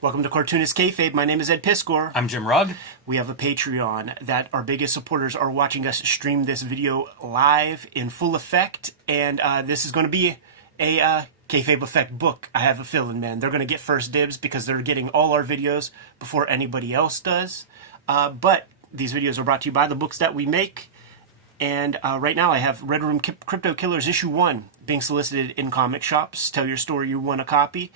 Welcome to Cartoonist Kayfabe. My name is Ed Piskor. I'm Jim Rugg. We have a Patreon that our biggest supporters are watching us stream this video live in full effect. And this is going to be a Kayfabe Effect book. I have a feeling, man. They're going to get first dibs because they're getting all our videos before anybody else does. But these videos are brought to you by the books that we make. And right now I have Red Room Crypto Killers Issue 1 being solicited in comic shops. Tell your story you want a copy.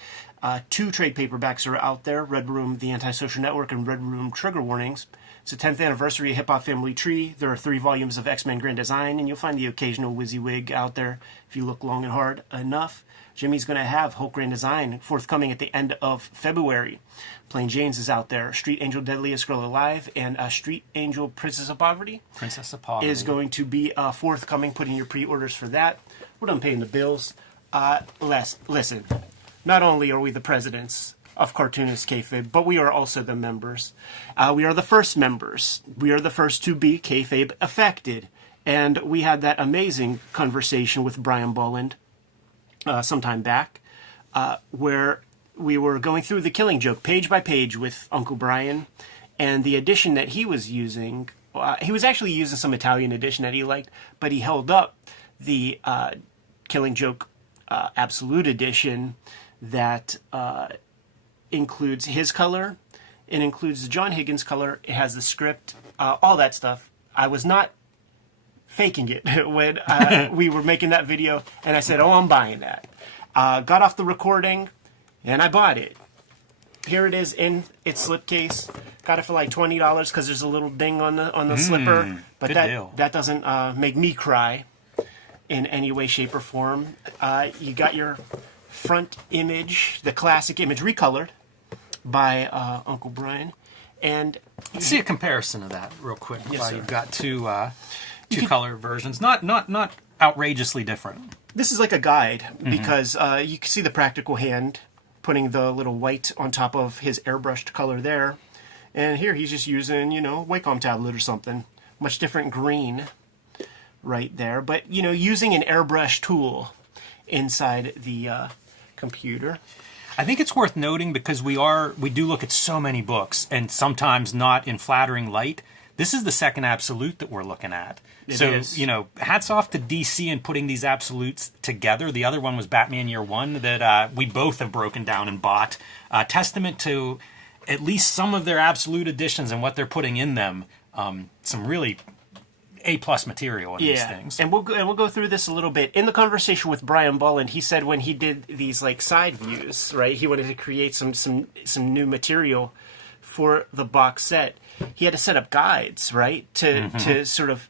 2 trade paperbacks are out there, Red Room, The Antisocial Network, and Red Room Trigger Warnings. It's the 10th anniversary of Hip Hop Family Tree. There are 3 volumes of X-Men Grand Design, and you'll find the occasional WYSIWYG out there if you look long and hard enough. Jimmy's going to have Hulk Grand Design forthcoming at the end of February. Plain Jane's is out there. Street Angel Deadliest Girl Alive and Street Angel Princess of Poverty. Is going to be forthcoming. Put in your pre-orders for that. We're done paying the bills. Listen. Not only are we the presidents of Cartoonist Kayfabe, but we are also the members. We are the first members. We are the first to be Kayfabe affected. And we had that amazing conversation with Brian Bolland sometime back, where we were going through The Killing Joke page by page with Uncle Brian. And the edition that he was using, he was actually using some Italian edition that he liked, but he held up the Killing Joke Absolute Edition that includes his color. It includes the John Higgins color. It has the script, all that stuff. I was not faking it when we were making that video, and I said, oh, I'm buying that. Got off the recording, and I bought it. Here it is in its slipcase. Got it for like $20 because there's a little ding on the slipper. But that doesn't make me cry in any way, shape, or form. You got your front image, the classic image recolored by Uncle Brian, and let's see a comparison of that real quick. Yes, sir. You've got two color versions, not outrageously different. This is like a guide because you can see the practical hand putting the little white on top of his airbrushed color there, and here he's just using Wacom tablet or something, much different green right there, but using an airbrush tool inside the computer. I think it's worth noting because we do look at so many books and sometimes not in flattering light. This is the second absolute that we're looking at. It so, is. Hats off to DC and putting these absolutes together. The other one was Batman Year One that we both have broken down and bought. Testament to at least some of their absolute editions and what they're putting in them. Some really A-plus material in these things. And we'll go through this a little bit. In the conversation with Brian Bolland, he said when he did these like side views, right, he wanted to create some new material for the box set. He had to set up guides, right, to sort of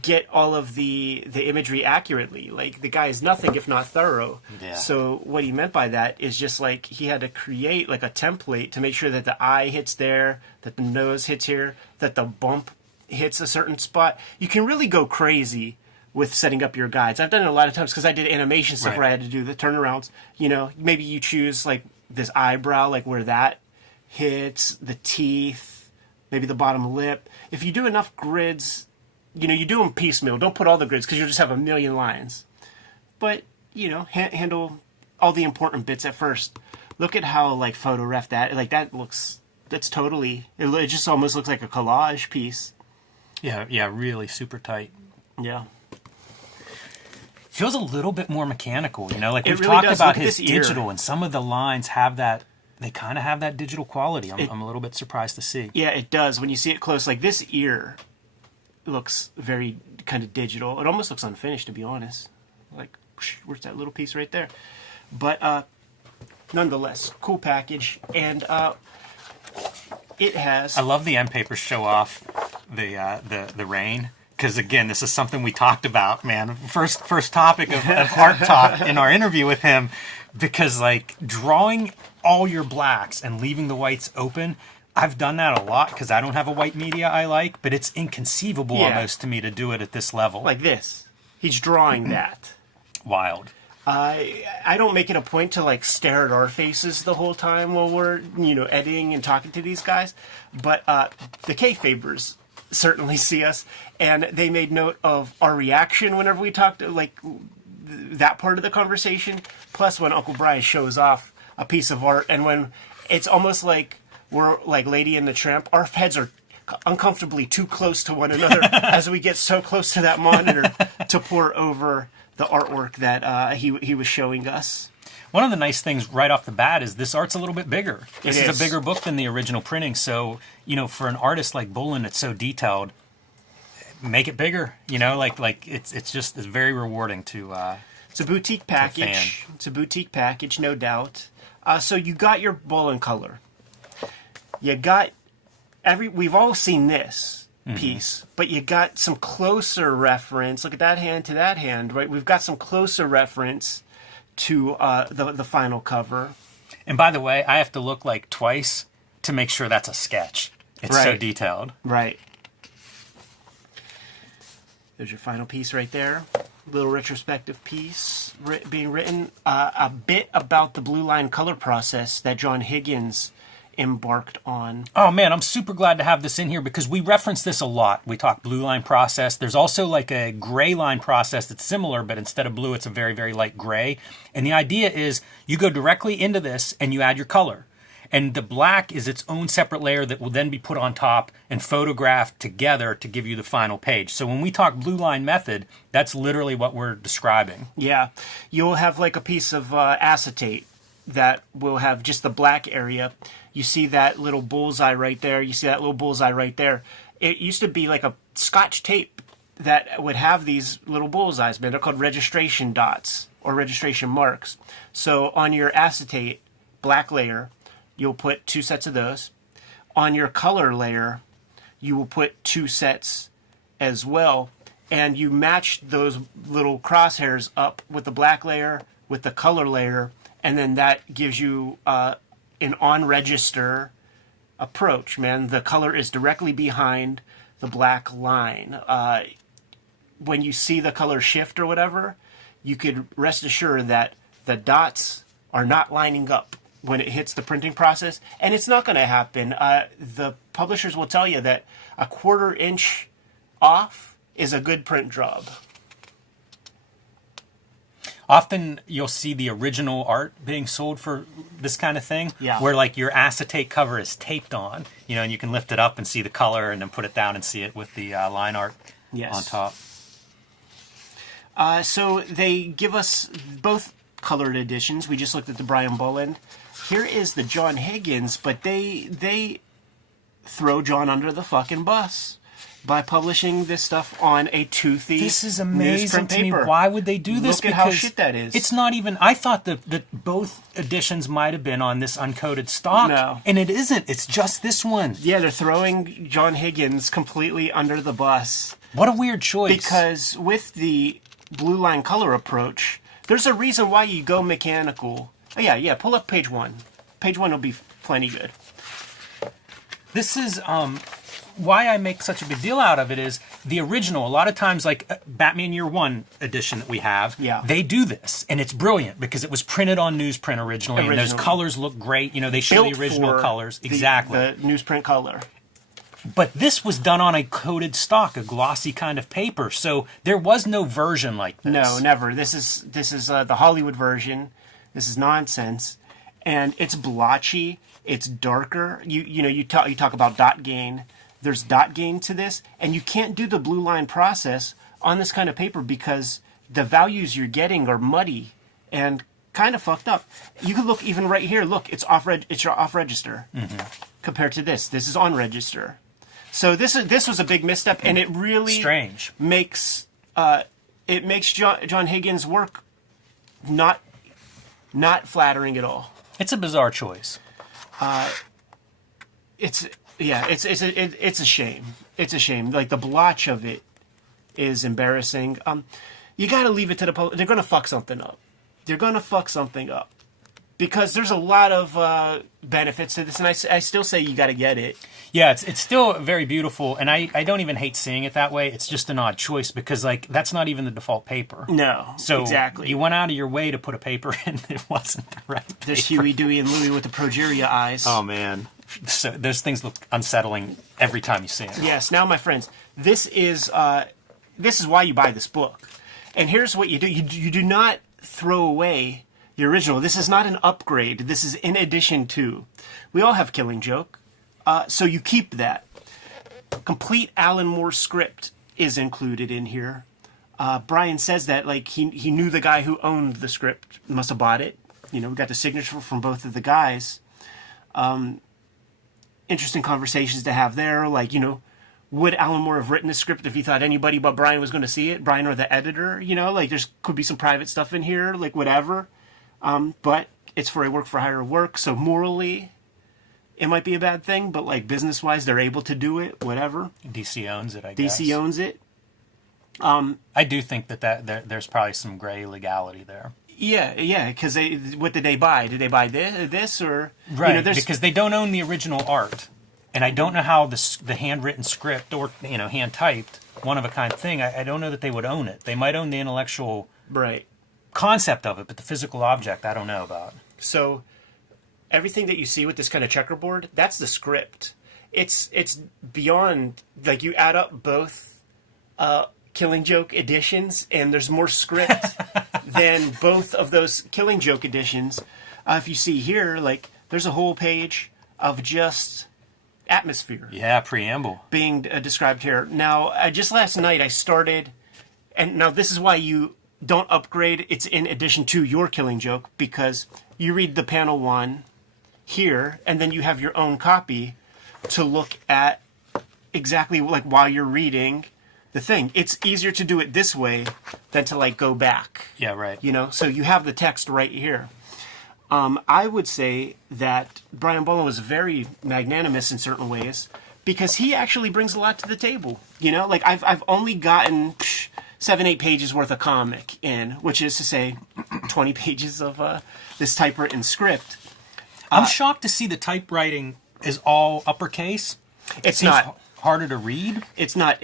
get all of the imagery accurately. Like, the guy is nothing if not thorough. Yeah. So what he meant by that is just like he had to create like a template to make sure that the eye hits there, that the nose hits here, that the bump hits a certain spot. You can really go crazy with setting up your guides. I've done it a lot of times because I did animation stuff where I had to do the turnarounds. Maybe you choose like this eyebrow, like where that hits, the teeth, maybe the bottom lip. If you do enough grids, you do them piecemeal. Don't put all the grids because you'll just have a million lines. But, handle all the important bits at first. Look at how like photo ref that, like that's totally, it just almost looks like a collage piece. Yeah, really super tight. Yeah. Feels a little bit more mechanical, Like we've really talked does. about Look at his this ear. digital, and some of the lines have that. They kind of have that digital quality. I'm a little bit surprised to see. Yeah, it does. When you see it close, like this ear looks very kind of digital. It almost looks unfinished, to be honest. Like, where's that little piece right there? But nonetheless, cool package, and it has. I love the end papers show off the rain. Because, again, this is something we talked about, man. First topic of art talk in our interview with him. Because, like, drawing all your blacks and leaving the whites open, I've done that a lot because I don't have a white media I like. But it's inconceivable almost to me to do it at this level. Like this. He's drawing that. Wild. I don't make it a point to, like, stare at our faces the whole time while we're, editing and talking to these guys. But the Kayfabers certainly see us, and they made note of our reaction whenever we talked, like that part of the conversation, plus when Uncle Brian shows off a piece of art, and when It's almost like we're like Lady and the Tramp. Our heads are uncomfortably too close to one another as we get so close to that monitor to pour over the artwork that he was showing us. One of the nice things right off the bat is this art's a little bit bigger. This is a bigger book than the original printing, so, you know, for an artist like Bullen that's so detailed, make it bigger, you know, like it's very rewarding to it's a boutique package. It's a boutique package, no doubt. So you got your Bullen color. You got we've all seen this piece, but you got some closer reference. Look at that hand to that hand, right? We've got some closer reference to the final cover. And by the way, I have to look like twice to make sure that's a sketch. It's so detailed. Right. There's your final piece right there. Little retrospective piece being written. A bit about the blue line color process that John Higgins embarked on. Oh man, I'm super glad to have this in here because we reference this a lot. We talk blue line process. There's also like a gray line process that's similar, but instead of blue, it's a very, very light gray. And the idea is you go directly into this and you add your color. And the black is its own separate layer that will then be put on top and photographed together to give you the final page. So when we talk blue line method, that's literally what we're describing. Yeah. You'll have like a piece of acetate that will have just the black area. You see that little bullseye right there. You see that little bullseye right there. It used to be like a Scotch tape that would have these little bullseyes, man. They're called registration dots or registration marks. So on your acetate black layer, you'll put 2 sets of those. On your color layer, you will put 2 sets as well. And you match those little crosshairs up with the black layer, with the color layer, and then that gives you an on-register approach, man. The color is directly behind the black line. When you see the color shift or whatever, you could rest assured that the dots are not lining up when it hits the printing process, and it's not going to happen. The publishers will tell you that a 1/4 inch off is a good print job. Often you'll see the original art being sold for this kind of thing, where like your acetate cover is taped on, you know, and you can lift it up and see the color and then put it down and see it with the line art on top. So they give us both colored editions. We just looked at the Brian Bullen. Here is the John Higgins, but they throw John under the fucking bus by publishing this stuff on a toothy This is amazing to me. paper. Why would they do this? Look at how shit that is. It's not even... I thought that both editions might have been on this uncoated stock. No. And it isn't. It's just this one. Yeah, they're throwing John Higgins completely under the bus. What a weird choice. Because with the blue line color approach, there's a reason why you go mechanical. Oh, yeah, pull up page 1. Page 1 will be plenty good. This is... why I make such a big deal out of it is the original. A lot of times, like Batman Year One edition that we have, they do this, and it's brilliant because it was printed on newsprint originally, and those colors look great. You know, they show the original colors exactly. The newsprint color. But this was done on a coated stock, a glossy kind of paper. So there was no version like this. No, never. This is the Hollywood version. This is nonsense, and it's blotchy. It's darker. You talk about dot gain. There's dot gain to this, and you can't do the blue line process on this kind of paper because the values you're getting are muddy and kind of fucked up. You can look even right here. Look, it's off register compared to this. This is on register. So this was a big misstep, and it really makes John Higgins' work not flattering at all. It's a bizarre choice. It's a shame. It's a shame. Like the blotch of it is embarrassing. You got to leave it to the public. They're going to fuck something up. Because there's a lot of benefits to this, and I still say you got to get it. Yeah, it's still very beautiful, and I don't even hate seeing it that way. It's just an odd choice because like that's not even the default paper. No, so exactly. You went out of your way to put a paper in that wasn't the right paper. There's Huey, Dewey, and Louie with the progeria eyes. Oh man, so those things look unsettling every time you see them. Yes. Now, my friends, this is why you buy this book, and here's what you do: you do not throw away The original. This is not an upgrade. This is in addition to. We all have Killing Joke, so you keep that. Complete Alan Moore script is included in here. Brian says that like he knew the guy who owned the script, must have bought it. We got the signature from both of the guys. Interesting conversations to have there. Like, would Alan Moore have written the script if he thought anybody but Brian was going to see it? Brian or the editor? Like there's could be some private stuff in here, like whatever. But it's for a work-for-hire work, so morally, it might be a bad thing, but like business-wise, they're able to do it, whatever. DC owns it, I guess. DC owns it. I do think that there's probably some gray legality there. Yeah, because what did they buy? Did they buy this or... Right, because they don't own the original art. And I don't know how the handwritten script or, hand-typed, one-of-a-kind thing, I don't know that they would own it. They might own the intellectual... Right. Concept of it, but the physical object I don't know about. So everything that you see with this kind of checkerboard, that's the script. It's beyond, like, you add up both Killing Joke editions and there's more script than both of those Killing Joke editions. If you see here, like, there's a whole page of just atmosphere. Yeah, preamble being described here. Now, just last night I started, and now this is why you don't upgrade. It's in addition to your Killing Joke, because you read the panel 1 here, and then you have your own copy to look at exactly like while you're reading the thing. It's easier to do it this way than to like go back. Yeah, right. So you have the text right here. I would say that Brian Boland was very magnanimous in certain ways because he actually brings a lot to the table. Like I've only gotten 7-8 pages worth of comic in, which is to say 20 pages of this typewritten script. I'm shocked to see the typewriting is all uppercase. It's not harder to read. It's not.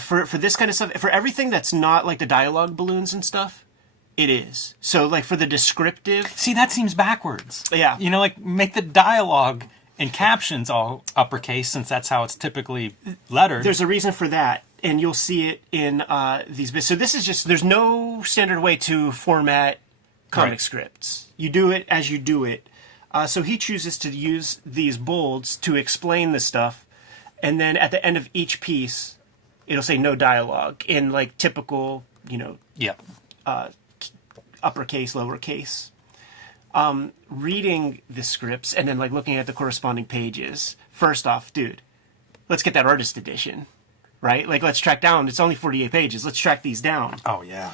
For this kind of stuff, for everything that's not like the dialogue balloons and stuff, it is. So like for the descriptive. See, that seems backwards. Yeah. Like make the dialogue and captions all uppercase since that's how it's typically lettered. There's a reason for that. And you'll see it in these bits. So this is just, there's no standard way to format comic scripts. You do it as you do it. So he chooses to use these bolds to explain the stuff. And then at the end of each piece, it'll say no dialogue in like typical, uppercase, lowercase. Reading the scripts and then like looking at the corresponding pages. First off, dude, let's get that artist edition. Right? Like, let's track down. It's only 48 pages. Let's track these down. Oh, yeah.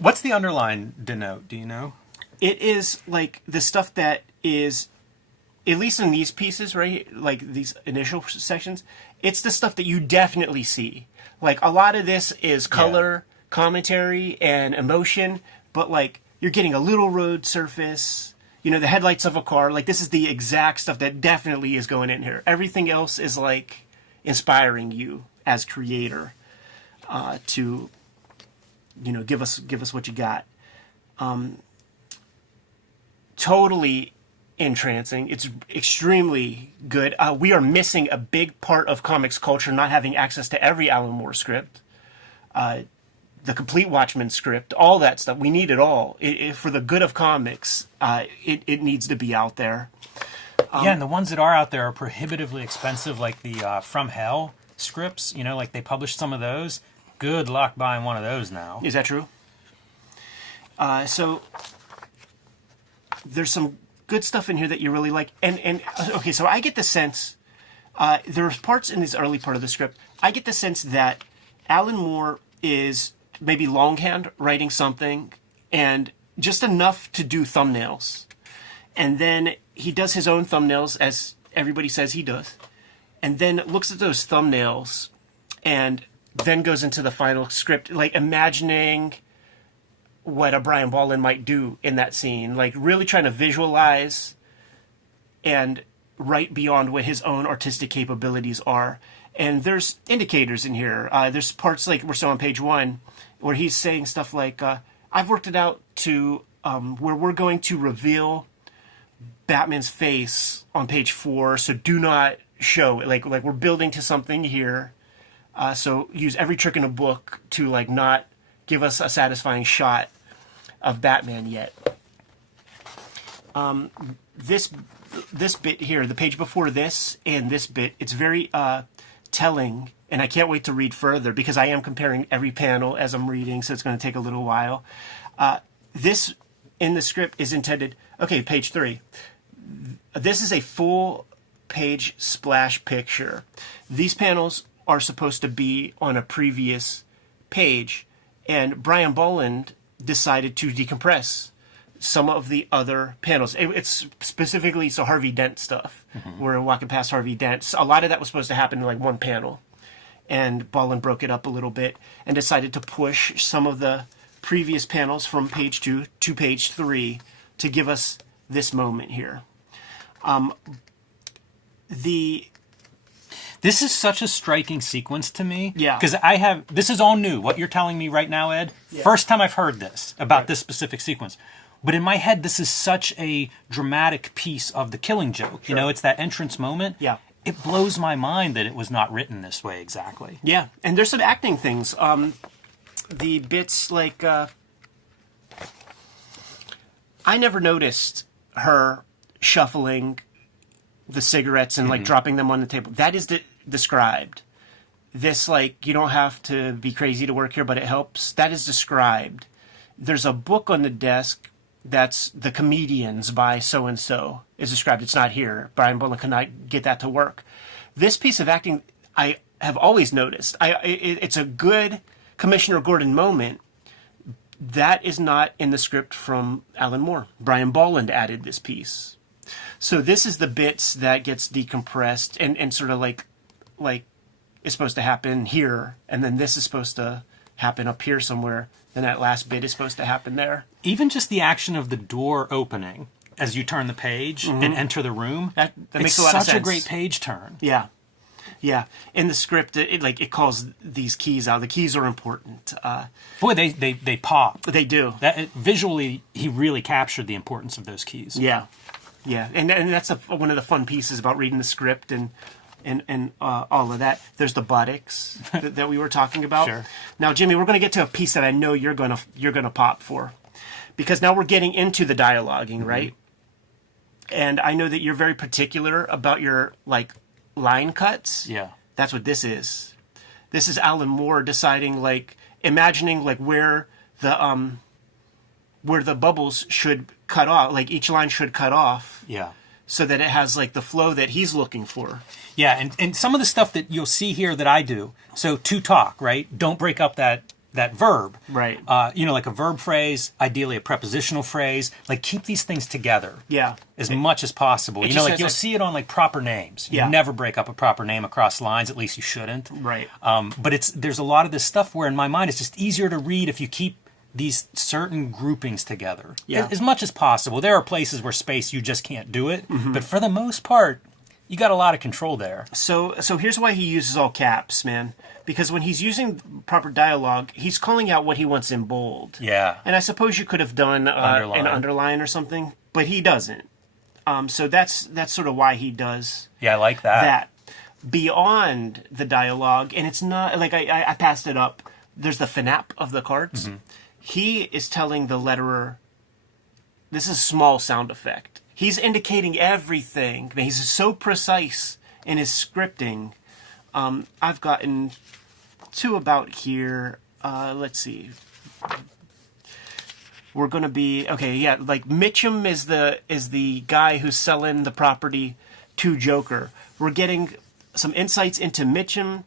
What's the underline denote? Do you know? It is, like, the stuff that is, at least in these pieces, right? Like, these initial sections, it's the stuff that you definitely see. Like, a lot of this is color, commentary, and emotion, but, like, you're getting a little road surface, the headlights of a car. Like, this is the exact stuff that definitely is going in here. Everything else is, like, inspiring you as creator to give us what you got. Totally entrancing. It's extremely good. We are missing a big part of comics culture, not having access to every Alan Moore script, the complete Watchmen script, all that stuff. We need it all. For the good of comics, it needs to be out there. And the ones that are out there are prohibitively expensive, like the From Hell scripts. Like they published some of those. Good luck buying one of those now. Is that true? So there's some good stuff in here that you really like. And okay, so I get the sense, there's parts in this early part of the script, I get the sense that Alan Moore is maybe longhand writing something and just enough to do thumbnails. And then he does his own thumbnails, as everybody says he does, and then looks at those thumbnails and then goes into the final script, like imagining what a Brian Boland might do in that scene, like really trying to visualize and write beyond what his own artistic capabilities are. And there's indicators in here. There's parts like we're still on page 1 where he's saying stuff like, I've worked it out to where we're going to reveal Batman's face on page 4, so do not show it. Like we're building to something here. So use every trick in a book to like not give us a satisfying shot of Batman yet. this bit here, the page before this and this bit, it's very telling, and I can't wait to read further because I am comparing every panel as I'm reading, so it's going to take a little while. This in the script is intended, okay, page 3. This is a full page splash picture. These panels are supposed to be on a previous page, and Brian Bolland decided to decompress some of the other panels. It's specifically so Harvey Dent stuff. We're walking past Harvey Dent. A lot of that was supposed to happen in like one panel, and Bolland broke it up a little bit and decided to push some of the previous panels from page 2 to page 3 to give us this moment here. This is such a striking sequence to me. Yeah. Because this is all new. What you're telling me right now, Ed, first time I've heard this, about this specific sequence. But in my head, this is such a dramatic piece of the Killing Joke. Sure. You know, it's that entrance moment. Yeah. It blows my mind that it was not written this way exactly. Yeah, and there's some acting things. The bits like... I never noticed her shuffling the cigarettes and like dropping them on the table. That is described. This, like, you don't have to be crazy to work here, but it helps. That is described. There's a book on the desk that's The Comedians by so-and-so is described. It's not here. Brian Bolland could not get that to work. This piece of acting, I have always noticed. It's a good Commissioner Gordon moment. That is not in the script from Alan Moore. Brian Bolland added this piece. So this is the bits that gets decompressed and sort of like is supposed to happen here, and then this is supposed to happen up here somewhere. Then that last bit is supposed to happen there. Even just the action of the door opening as you turn the page and enter the room. That makes a lot of sense. It's such a great page turn. Yeah. Yeah. In the script, it calls these keys out. The keys are important. Boy, they pop. They do. Visually, he really captured the importance of those keys. Yeah. Yeah. And that's one of the fun pieces about reading the script and all of that. There's the buttocks that we were talking about. Sure. Now, Jimmy, we're going to get to a piece that I know you're gonna pop for, because now we're getting into the dialoguing, right? And I know that you're very particular about your like line cuts. Yeah. That's what this is. This is Alan Moore deciding, like, imagining like where the bubbles should cut off, like each line should cut off. Yeah. So that it has like the flow that he's looking for. Yeah, and some of the stuff that you'll see here that I do. So to talk, right? Don't break up that verb. Right. Like a verb phrase, ideally a prepositional phrase. Like keep these things together. Yeah. As much as possible. It You know, just like has you'll a- see it on like proper names. You Yeah. never break up a proper name across lines, at least you shouldn't. Right. But there's a lot of this stuff where in my mind it's just easier to read if you keep these certain groupings together. Yeah. As much as possible. There are places where space you just can't do it, but for the most part, you got a lot of control there. So here's why he uses all caps, man. Because when he's using proper dialogue, he's calling out what he wants in bold. Yeah. And I suppose you could have done an underline or something, but he doesn't. So that's sort of why he does Yeah, I like that. that. Beyond the dialogue, and it's not like I passed it up. There's the FNAP of the cards. He is telling the letterer, this is a small sound effect. He's indicating everything. I mean, he's so precise in his scripting. I've gotten to about here. Let's see. We're going to be... Okay, yeah, like Mitchum is the guy who's selling the property to Joker. We're getting some insights into Mitchum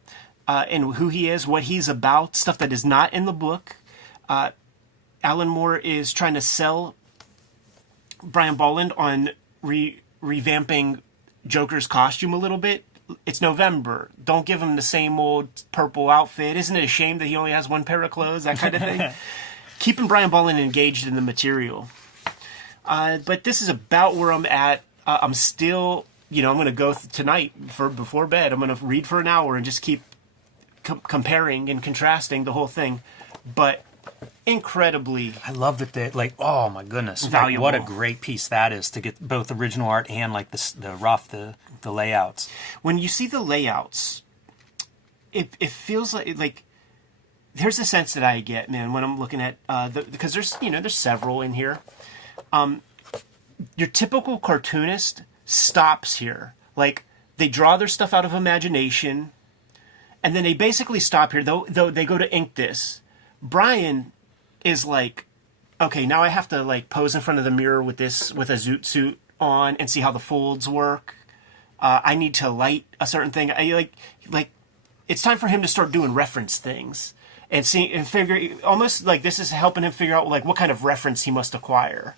and who he is, what he's about, stuff that is not in the book. Alan Moore is trying to sell Brian Bolland on revamping Joker's costume a little bit. It's November. Don't give him the same old purple outfit. Isn't it a shame that he only has one pair of clothes? That kind of thing. Keeping Brian Bolland engaged in the material. But this is about where I'm at. I'm still, I'm going to go tonight before bed. I'm going to read for an hour and just keep comparing and contrasting the whole thing. But incredibly, I love that they oh my goodness, valuable. What a great piece that is to get both original art and like the layouts. When you see the layouts, it feels like there's a sense that I get, man, when I'm looking at because there's several in here. your typical cartoonist stops here. Like, they draw their stuff out of imagination, and then they basically stop here, though they go to ink this. Brian is like, okay, now I have to like pose in front of the mirror with a zoot suit on and see how the folds work. I need to light a certain thing. I like it's time for him to start doing reference things and see and figure, almost like this is helping him figure out like what kind of reference he must acquire.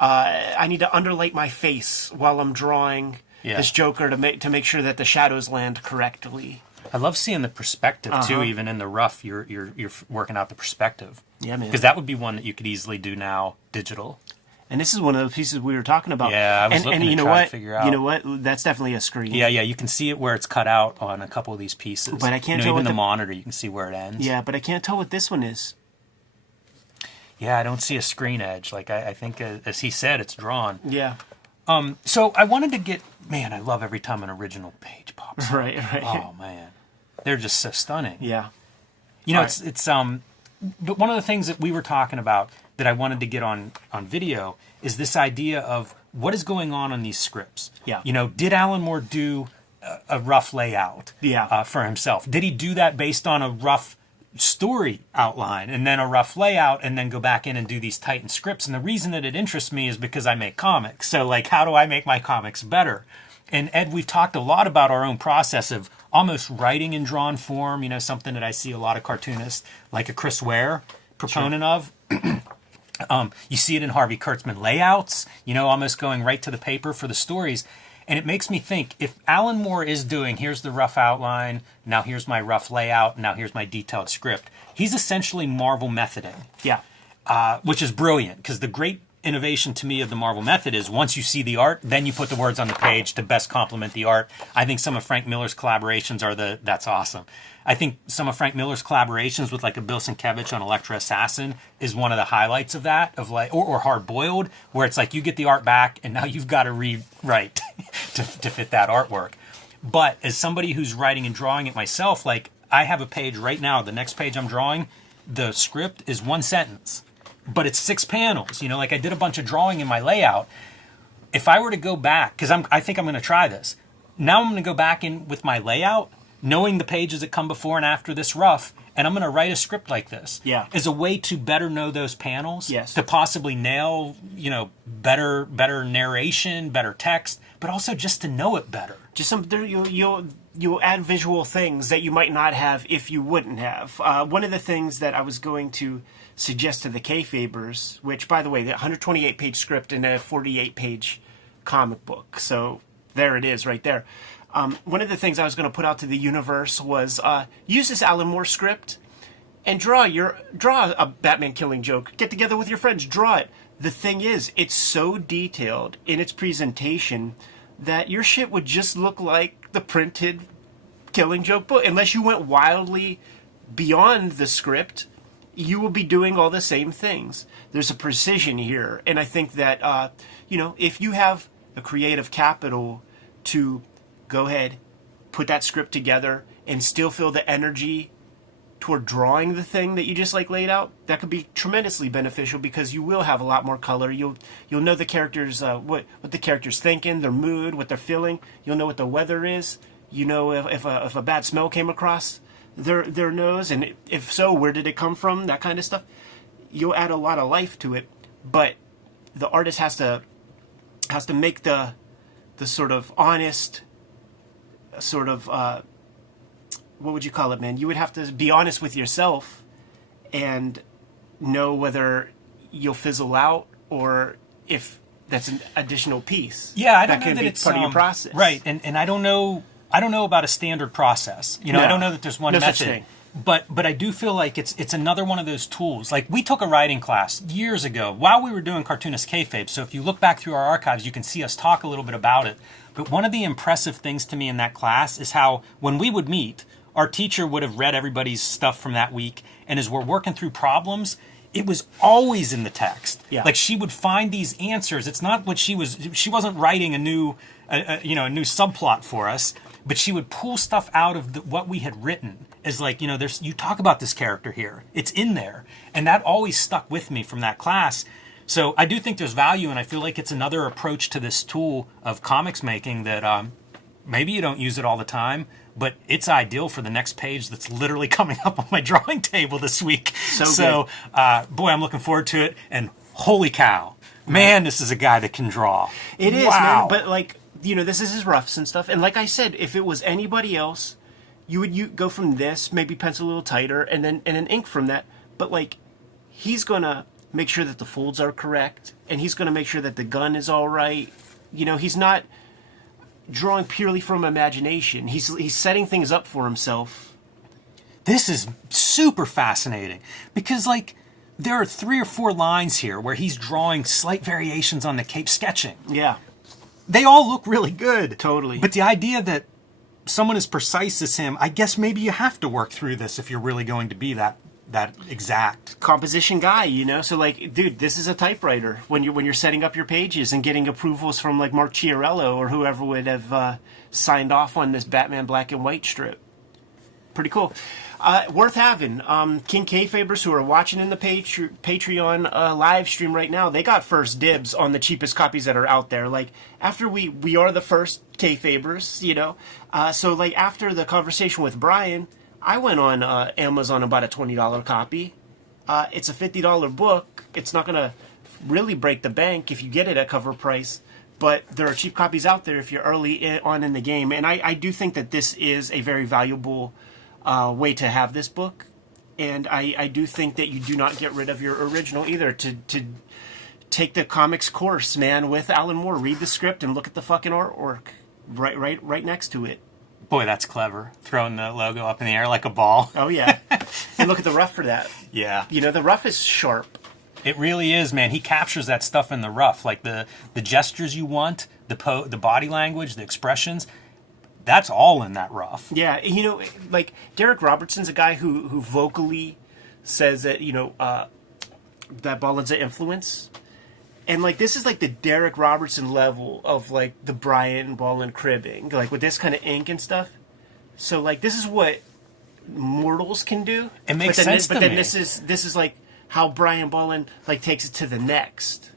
I need to underlight my face while I'm drawing this Joker to make sure that the shadows land correctly. I love seeing the perspective too. Even in the rough, you're working out the perspective. Yeah, man. Because that would be one that you could easily do now digital. And this is one of those pieces we were talking about. Yeah, I was looking to try to figure out. You know what? That's definitely a screen. Yeah, you can see it where it's cut out on a couple of these pieces. But I can't tell. Even the monitor, you can see where it ends. Yeah, but I can't tell what this one is. Yeah, I don't see a screen edge. Like I think, as he said, it's drawn. Yeah. So I wanted to get. Man, I love every time an original page pops up. Right. Oh man, they're just so stunning. Yeah. You know, it's but one of the things that we were talking about that I wanted to get on video is this idea of what is going on these scripts. Yeah. You know, did Alan Moore do a rough layout for himself? Did he do that based on a rough story outline and then a rough layout and then go back in and do these tightened scripts? And the reason that it interests me is because I make comics. So, like, how do I make my comics better? And Ed, we've talked a lot about our own process of almost writing in drawn form, you know, something that I see a lot of cartoonists, like a Chris Ware, proponent of. You see it in Harvey Kurtzman layouts, you know, almost going right to the paper for the stories. And it makes me think, if Alan Moore is doing, here's the rough outline, now here's my rough layout, now here's my detailed script, he's essentially Marvel methoding. Yeah. Which is brilliant, because the great innovation to me of the Marvel method is once you see the art, then you put the words on the page to best complement the art. I think some of Frank Miller's collaborations that's awesome. I think some of Frank Miller's collaborations with like a Bill Sienkiewicz on Elektra Assassin is one of the highlights of that, of like, or Hard Boiled, where it's like you get the art back and now you've got to rewrite to fit that artwork. But as somebody who's writing and drawing it myself, like I have a page right now, the next page I'm drawing, the script is one sentence, but it's 6 panels. You know, like I did a bunch of drawing in my layout. If I were to go back, because I think I'm going to try this. Now I'm going to go back in with my layout, knowing the pages that come before and after this rough, and I'm going to write a script like this. Yeah. As a way to better know those panels. Yes. To possibly nail, you know, better narration, better text, but also just to know it better. Just you'll add visual things that you might not have if you wouldn't have. One of the things that I was going to suggest to the Kayfabers, which, by the way, the 128-page script and a 48-page comic book. So there it is right there. One of the things I was going to put out to the universe was use this Alan Moore script and draw a Batman killing joke. Get together with your friends, draw it. The thing is, it's so detailed in its presentation that your shit would just look like the printed Killing Joke book. Unless you went wildly beyond the script, you will be doing all the same things. There's a precision here, and I think that if you have the creative capital to go ahead, put that script together, and still feel the energy toward drawing the thing that you just like laid out, that could be tremendously beneficial because you will have a lot more color. You'll know the characters, what the character's thinking, their mood, what they're feeling. You'll know what the weather is. You know if a bad smell came across their nose, and if so, where did it come from? That kind of stuff. You'll add a lot of life to it, but the artist has to make the sort of honest, sort of what would you call it, man? You would have to be honest with yourself and know whether you'll fizzle out or if that's an additional piece. Yeah, I don't know that that it's part of your process, right? And I don't know about a standard process. You know, I don't know that there's one method. Such thing. But I do feel like it's another one of those tools. Like we took a writing class years ago while we were doing Cartoonist Kayfabe. So if you look back through our archives, you can see us talk a little bit about it. But one of the impressive things to me in that class is how when we would meet, our teacher would have read everybody's stuff from that week, and as we're working through problems, it was always in the text. Yeah. Like she would find these answers. It's not what she wasn't writing a new subplot for us, but she would pull stuff out of what we had written as like, you know, you talk about this character here. It's in there. And that always stuck with me from that class So I do think there's value, and I feel like it's another approach to this tool of comics making that maybe you don't use it all the time, but it's ideal for the next page that's literally coming up on my drawing table this week. So boy, I'm looking forward to it, and holy cow, man, this is a guy that can draw. It is, wow. man, but like, you know, this is his roughs and stuff, and like I said, if it was anybody else, you would go from this, maybe pencil a little tighter, and then ink from that, but like, he's gonna make sure that the folds are correct, and he's going to make sure that the gun is all right. You know, he's not drawing purely from imagination. He's setting things up for himself. This is super fascinating because, like, there are 3 or 4 lines here where he's drawing slight variations on the cape, sketching. Yeah. They all look really good. Totally. But the idea that someone as precise as him, I guess maybe you have to work through this if you're really going to be that exact composition guy, you know. So like, dude, this is a typewriter when you're setting up your pages and getting approvals from like Mark Chiarello or whoever would have signed off on this Batman black and white strip. Pretty cool. Worth having. King Kayfabers who are watching in the Patreon live stream right now, they got first dibs on the cheapest copies that are out there. Like, after we are the first Kayfabers, you know. So like, after the conversation with Brian, I went on Amazon and bought a $20 copy. It's a $50 book. It's not going to really break the bank if you get it at cover price, but there are cheap copies out there if you're early on in the game. And I do think that this is a very valuable way to have this book. And I do think that you do not get rid of your original either. To take the comics course, man, with Alan Moore. Read the script and look at the fucking artwork right next to it. Boy, that's clever. Throwing the logo up in the air like a ball. Oh, yeah. And look at the rough for that. Yeah. You know, the rough is sharp. It really is, man. He captures that stuff in the rough. Like the gestures you want, the body language, the expressions. That's all in that rough. Yeah. You know, like, Derek Robertson's a guy who vocally says that, you know, that Bolland's an influence. And, like, this is, like, the Derek Robertson level of, like, the Brian Bolland cribbing. Like, with this kind of ink and stuff. So, like, this is what mortals can do. It makes sense to me. But then this is, like, how Brian Bolland, like, takes it to the next.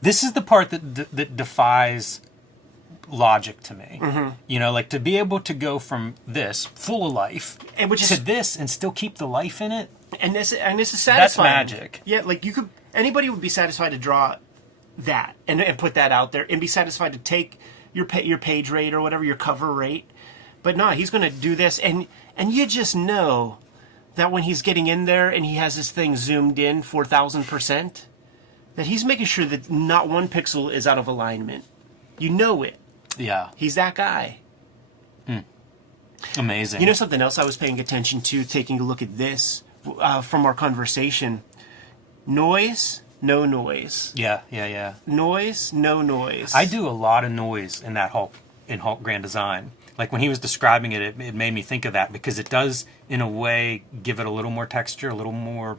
This is the part that defies logic to me. Mm-hmm. You know, like, to be able to go from this, full of life, to this and still keep the life in it. And this is satisfying. That's magic. Yeah, like, you could... Anybody would be satisfied to draw that and put that out there and be satisfied to take your page rate or whatever, your cover rate. But no, he's going to do this, and you just know that when he's getting in there and he has this thing zoomed in 4,000%, that he's making sure that not one pixel is out of alignment. You know it. Yeah. He's that guy. Amazing. You know something else I was paying attention to, taking a look at this from our conversation? Noise, no noise. Yeah. Noise, no noise. I do a lot of noise in that Hulk Grand Design. Like, when he was describing it, it made me think of that, because it does, in a way, give it a little more texture, a little more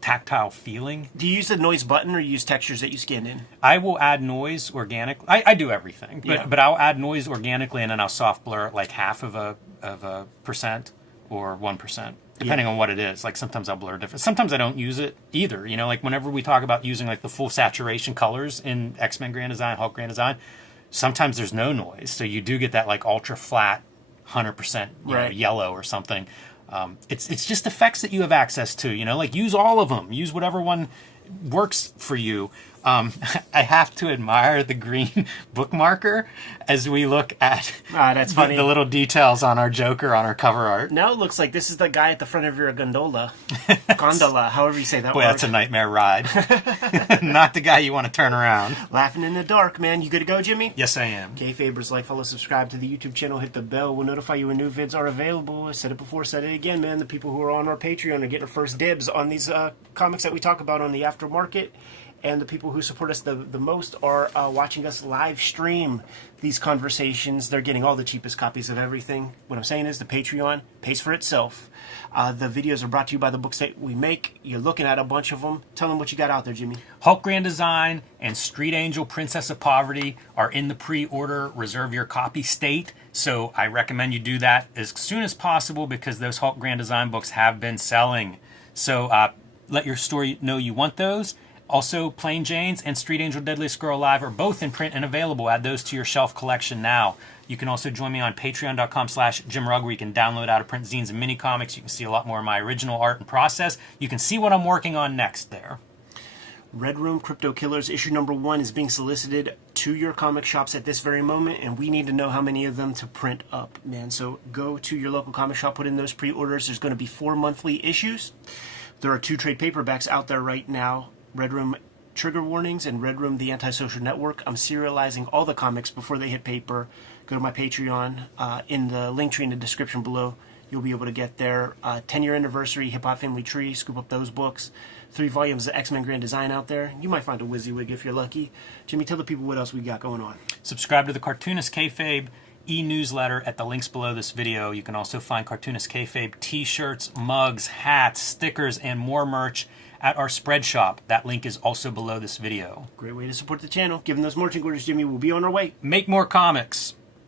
tactile feeling. Do you use the noise button or use textures that you scan in? I will add noise organically. I do everything, but I'll add noise organically, and then I'll soft blur it like half of a percent or 1%. Depending on what it is. Like, sometimes I'll blur different. Sometimes I don't use it either. You know, like, whenever we talk about using, like, the full saturation colors in X-Men Grand Design, Hulk Grand Design, sometimes there's no noise. So you do get that, like, ultra flat, 100% know, yellow or something. It's just effects that you have access to, you know? Like, use all of them. Use whatever one works for you. I have to admire the green bookmarker as we look at that's funny. The little details on our Joker on our cover art. Now it looks like this is the guy at the front of your gondola. Gondola, however you say that word. Boy, that's a nightmare ride. Not the guy you want to turn around. Laughing in the dark, man. You good to go, Jimmy? Yes, I am. Kayfabers, like, follow, subscribe to the YouTube channel, hit the bell. We'll notify you when new vids are available. I said it before, said it again, man. The people who are on our Patreon are getting first dibs on these comics that we talk about on the aftermarket. And the people who support us the most are watching us live stream these conversations. They're getting all the cheapest copies of everything. What I'm saying is the Patreon pays for itself. The videos are brought to you by the books that we make. You're looking at a bunch of them. Tell them what you got out there, Jimmy. Hulk Grand Design and Street Angel Princess of Poverty are in the pre-order reserve your copy state. So I recommend you do that as soon as possible, because those Hulk Grand Design books have been selling. So let your store know you want those. Also, Plain Janes and Street Angel Deadliest Girl Alive are both in print and available. Add those to your shelf collection now. You can also join me on patreon.com/JimRugg, where you can download out-of-print zines and mini-comics. You can see a lot more of my original art and process. You can see what I'm working on next there. Red Room Crypto Killers issue number 1 is being solicited to your comic shops at this very moment, and we need to know how many of them to print up, man. So go to your local comic shop, put in those pre-orders. There's going to be 4 monthly issues. There are 2 trade paperbacks out there right now. Red Room Trigger Warnings and Red Room The Antisocial Network. I'm serializing all the comics before they hit paper. Go to my Patreon. In the link tree in the description below, you'll be able to get their 10-year anniversary Hip Hop Family Tree. Scoop up those books. 3 volumes of X-Men Grand Design out there. You might find a WYSIWYG if you're lucky. Jimmy, tell the people what else we got going on. Subscribe to the Cartoonist Kayfabe e-newsletter at the links below this video. You can also find Cartoonist Kayfabe t-shirts, mugs, hats, stickers, and more merch at our spread shop. That link is also below this video. Great way to support the channel. Given those marching orders, Jimmy, we'll be on our way. Make more comics.